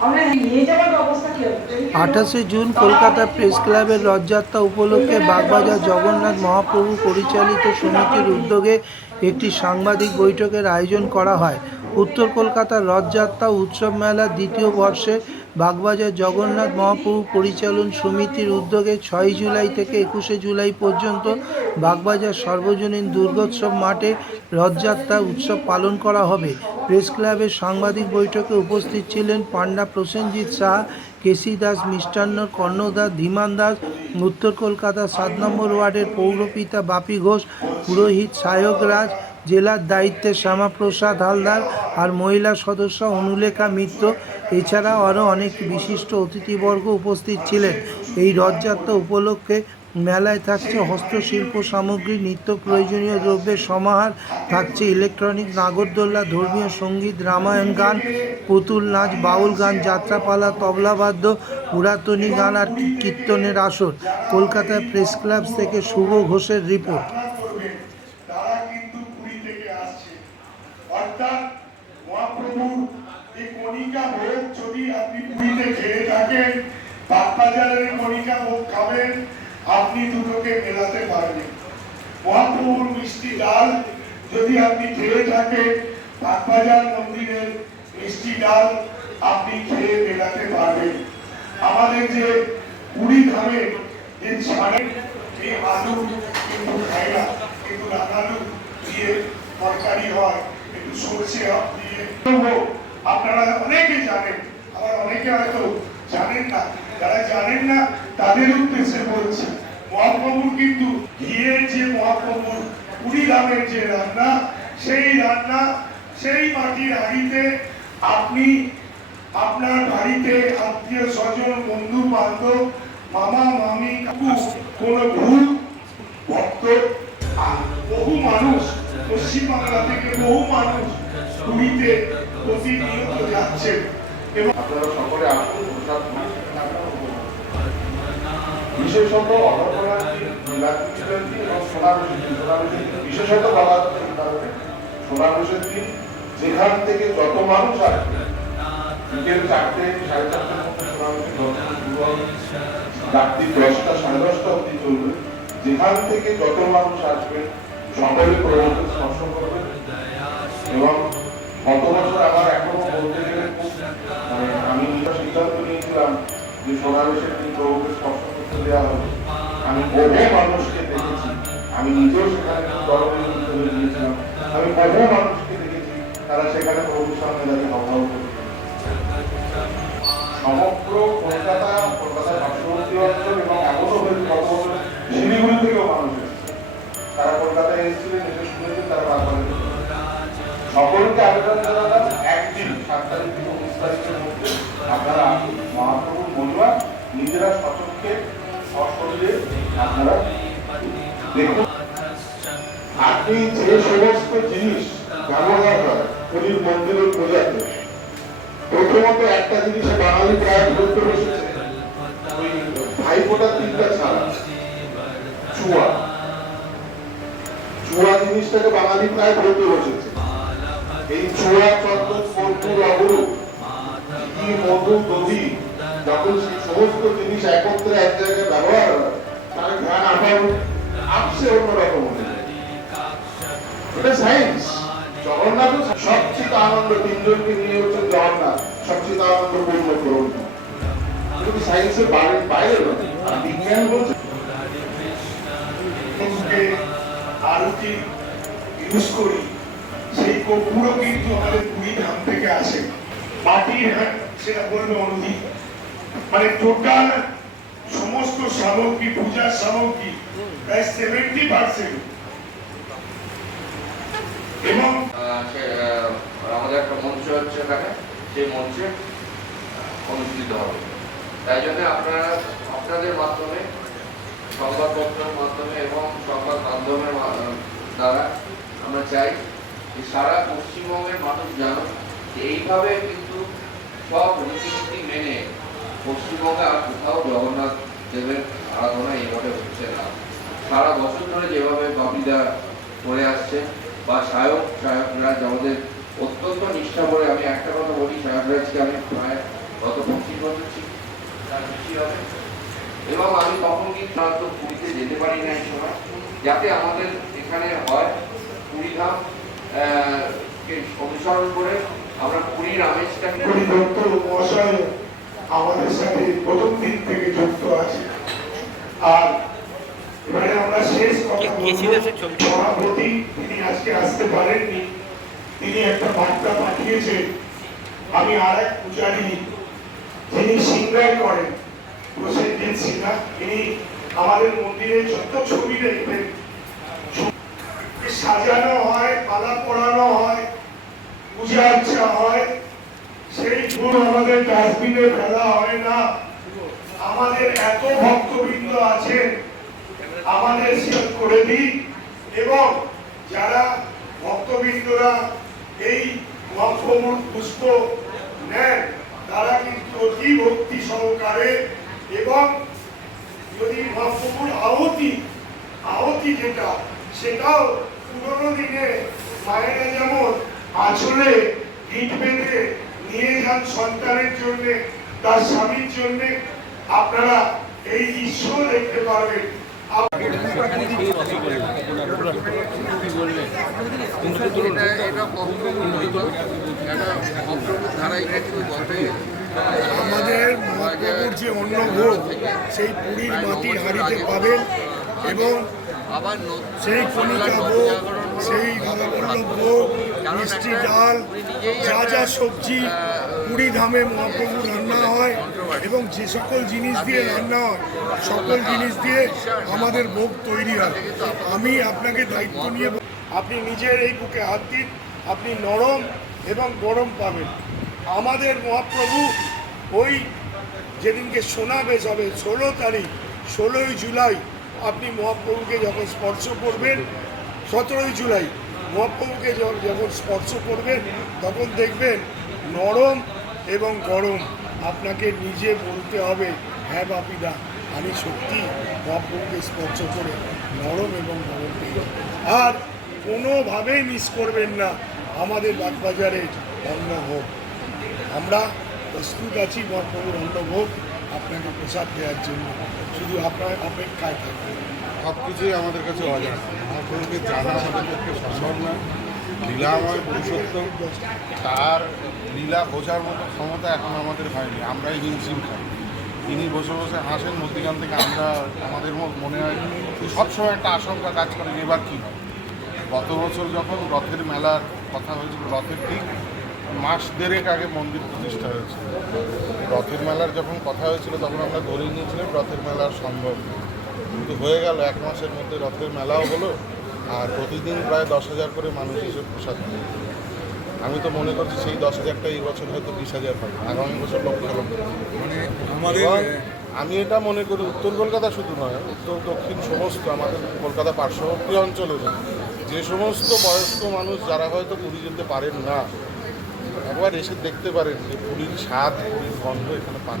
28 June Kolkata press ক্লাবের রথযাত্রা উপলক্ষে বাগবাজার জগন্নাথ মহাপ্রভু পরিচালিত সমিতির উদ্যোগে একটি সাংবাদিক বৈঠকের আয়োজন করা হয়। উত্তর কলকাতার রথযাত্রা উৎসব মেলার দ্বিতীয় বর্ষে বাগবাজার জগন্নাথ মহাপ্রভু পরিচালন সমিতির উদ্যোগে 6 জুলাই থেকে 21 জুলাই পর্যন্ত বাগবাজার সর্বজনীন দুর্গোৎসব মাঠে রথযাত্রা উৎসব পালন করা হবে। প্রেস ক্লাবের সাংবাদিক বৈঠকে উপস্থিত ছিলেন পান্ডা প্রসেনজিৎ সাহা, কেসি দাস মিষ্টান্ন, কর্ণদাস, ধীমান দাস, উত্তর কলকাতা 7 নম্বর ওয়ার্ডের পৌরপিতা বাপি ঘোষ, পুরোহিত সায়ক রাজ, জেলার দায়িত্বে শ্যামাপ্রসাদ হালদার আর মহিলা সদস্য অনুলেখা মিত্র। এছাড়াও আরও অনেক বিশিষ্ট অতিথিবর্গ উপস্থিত ছিলেন। এই রথযাত্রা উপলক্ষে মেলায় থাকছে হস্তশিল্প সামগ্রী, নিত্য প্রয়োজনীয় দ্রব্যের সমাহার, থাকছে ইলেকট্রনিক, নাগরদোল্লা, ধর্মীয় সঙ্গীত, রামায়ণ গান, পুতুল নাচ, বাউল গান, যাত্রাপালা, তবলাবাদ্য, পুরাতনী গান আর কীর্তনের আসর। কলকাতা প্রেস ক্লাব থেকে শুভ ঘোষের রিপোর্ট। আপনি দুটোকে মেলাতে পারবেন। মহাপ্রভুর মিষ্টি ডাল যদি আপনি খেয়ে থাকেন, বাগবাজার মন্দিরের মিষ্টি ডাল আপনি খেয়ে মেলাতে পারবেন। আমাদের যে পুরী ধামে যে ছাড়েন এই আলু কিন্তু খায় না, কিন্তু রান্নালু দিয়ে তরকারি হয়, একটু সরষে দিয়ে। আপনারা অনেকে জানেন, আবার অনেকে হয়তো জানেন না। যারা জানেন না তাদের উদ্দেশ্যে বলছি, মহাপ্রভুর কিন্তু ঘিয়ের যে মহাপ্রভুর পুরী ধামের যে রান্না, সেই রান্না সেই মাটির হাঁড়িতে আপনি আপনার বাড়িতে আত্মীয় স্বজন, বন্ধু বান্ধব, মামা মামি, কোন ভূত ভক্ত, বহু মানুষ পশ্চিমবাংলা থেকে বহু মানুষ পুরীতে প্রতিনিয়ত যাচ্ছেন এবং আপনারা সকলে আসুন। বিশেষত বিশেষত বলার কারণে সোনারোষের দিন যেখান থেকে যত মানুষ আসবে, বিকেল 4টে 4:30টার মধ্যে সোনারোষের রাত্রি 10টা 10:30টা অব্দি চলবে। যেখান থেকে যত মানুষ আসবে সকলে প্রভুকে স্পর্শ করবে। এবং গত বছর আমার এখনো বলতে গেলে আমি সিদ্ধান্ত নিয়েছিলাম যে সোনারোষের দিন প্রভুকে স্পর্শ করতে দেওয়া হবে। আমি বহু মানুষকে দেখেছি, আমি নিজেও সেখানে দরবারে গিয়েছিলাম, আমি বহু মানুষকে দেখেছি তারা সেখানে প্রভুর সামনে দাঁড়িয়ে হওয়াও করে। সমগ্র কলকাতা পার্শ্ববর্তী অঞ্চল এবং এমনও হয়েছে গত বছর শিলিগুড়ি থেকেও মানুষ এসেছে। তারা কলকাতায় এসেছিলেন, এসে শুনেছেন, তারা বারবার সকলকে আবেদন জানালাম, একদিন 7 তারিখ থেকে 19 তারিখের মধ্যে আপনারা মহাপ্রভুর মহিমা নিজেরা সচক্ষে সশরীরে আপনারা দেখুন। আপনি যে সমস্ত জিনিস ব্যবহার হয় পুরীর মন্দিরের পূজাতে, প্রথমত একটা জিনিসে বাঙালি প্রায় ধরতে বসেছে, ওই ভাইফোঁটা 3টা ছাড়া চুয়া জিনিসটাকে বাঙালি প্রায় ধরতে বসেছে। এই চুয়া, চন্দন, কর্পূর, অগরু, ঘি, মধু, দধি, যখন সেই সমস্ত জিনিস একত্রে এক জায়গায় ব্যবহার হয়, তার ধ্যান আপসে অন্যরকম হয়ে যায়। এটা সায়েন্স। জগন্নাথ সবচেয়ে আনন্দ, 3 জনকে নিয়ে হচ্ছেন জগন্নাথ, সবচেয়ে আনন্দপূর্ণ গ্রহণ। কিন্তু সায়েন্সের বাইরে নয়, বিজ্ঞান বলছে আরতি ইউজ করি, সেই কর্পূরও কিন্তু আমাদের পুরী ধাম থেকে আসে। মাটির হাট সেটা বলবে অনুদি, মানে টোটাল সমস্ত সামগ্রী, পূজার সামগ্রী প্রায় 70%। এবং আমাদের একটা মঞ্চ হচ্ছে এখানে, সেই মঞ্চে অনুষ্ঠিত হবে। তাই জন্য আপনারা আপনাদের মাধ্যমে, সংবাদপত্রের মাধ্যমে এবং সংবাদ মাধ্যমের দ্বারা আমরা চাই যে সারা পশ্চিমবঙ্গের মানুষ জানো যে এইভাবে কিন্তু সব রীতিনীতি মেনে পশ্চিমবঙ্গে আর কোথাও জগন্নাথ দেবের আরাধনা এইভাবে হচ্ছে না। সারা বছর ধরে যেভাবে বাপিদা করে আসছে বা সায়করাজ আমাদের অত্যন্ত নিষ্ঠা করে, আমি একটা কথা বলি, সায়করাজকে আমি প্রায় গত 25 বছর ছিল, তার বেশি হবে। এবং আমি তখন কিন্তু তো পুরীতে যেতে পারি না এই সময়, যাতে আমাদের এখানে হয় পুরীধাম কে অনুসরণ করে আমরা পুরীর আমেজটাকে দত্ত মহাশয় আমাদের সাথে প্রথম দিন থেকে যুক্ত আছে। আর এবারে আমরা শেষ কথা বলবো, সভাপতি তিনি আজকে আসতে পারেননি, তিনি একটা বার্তা পাঠিয়েছেন। আমি আর এক পূজারী যিনি সিংহাই করেন, প্রসেনজিৎ সিনহা, তিনি আমাদের মন্দিরে যত ছবি দেখবেন সাজানো হয়, মালা পরানো হয়, পূজা আর্চা হয়, সেই ফুল আমাদের ডাস্টবিনে ফেলা হয় না। আমাদের এত ভক্তবৃন্দ আছেন, আমাদের সেভ করে দিন। এবং যারা ভক্তবৃন্দরা এই মহাপ্রভুর পুষ্প নেন, তারা কিন্তু অতি ভক্তি সহকারে, এবং যদি মহাপ্রভুর আহতি যেটা, সেটাও পুরোনো দিনে মায়েরা যেমন আঁচলে ইট বেঁধে নিয়ে যান সন্তানের জন্য, তার স্বামীর জন্য, আপনারা এই দৃশ্য দেখতে পারবেন। আমাদের মহাপ্রভুর যে অন্নভোগ সেই পুরীর মাটির হাঁড়িতে পাবেন, এবং সেই কণিকা ভোগ, সেই রাধাবল্লভ ভোগ, মিষ্টি ডাল, যা যা সবজি পুরী ধামে মহাপ্রভু রান্না হয়, এবং যে সকল জিনিস দিয়ে রান্না হয় সকল জিনিস দিয়ে আমাদের ভোগ তৈরি হয়। আমি আপনাকে দায়িত্ব নিয়ে, আপনি নিজের এই বুকে হাত দিন, আপনি নরম এবং গরম পাবেন। আমাদের মহাপ্রভু ওই যেদিনকে সোনাবেশ হবে 16 তারিখ, 16ই জুলাই, আপনি মহাপ্রভুকে যখন স্পর্শ করবেন, 17ই জুলাই মহাপ্রভুকে যখন স্পর্শ করবেন, তখন দেখবেন নরম এবং গরম। আপনাকে নিজে বলতে হবে, হ্যাঁ বাপিদা, আমি সত্যি মহাপ্রভুকে স্পর্শ করে নরম এবং গরম পেয়ে। আর কোনোভাবেই মিস করবেন না আমাদের বাগবাজারে অন্নভোগ। আমরা প্রস্তুত আছি মহাপ্রভুর অন্নভোগ আপনাকে প্রসাদ দেওয়ার জন্য, শুধু আপনার অপেক্ষায় থাকবেন। সব কিছুই আমাদের কাছে অজানা, মহাপ্রভুকে জানা আমাদের পক্ষে সম্ভব না। লীলাময় পুরুষোত্তম, তার লীলা বোঝার মতো ক্ষমতা এখন আমাদের হয়নি, আমরাই হিমশিম খাই। তিনি বসে বসে হাসেন, মধ্যিখান থেকে আমাদের মনে হয় সবসময় একটা আশঙ্কা কাজ করে, এবার কী হয়। গত বছর যখন রথের মেলার কথা হয়েছিল, রথের ঠিক মাস দেড়েক আগে মন্দির প্রতিষ্ঠা হয়েছিল। রথের মেলার যখন কথা হয়েছিল তখন আমরা ধরেই নিয়েছিলাম রথের মেলার সম্ভব, কিন্তু হয়ে গেল 1 মাসের মধ্যে রথের মেলাও হলো, আর প্রতিদিন প্রায় 10,000 করে মানুষ এসে প্রসাদ নেয়। আমি তো মনে করছি সেই 10,000টা এই বছর হয়তো 20,000 হবে, আগামী বছর লক্ষ লক্ষ। আমি এটা মনে করি উত্তর কলকাতা শুধু নয়, উত্তর দক্ষিণ সমস্ত আমাদের কলকাতা পার্শ্ববর্তী অঞ্চলের যে সমস্ত বয়স্ক মানুষ যারা হয়তো পুরী যেতে পারেন না, একবার এসে দেখতে পারেন যে পুরীর স্বাদ, পুরীর গন্ধ এখানে পান।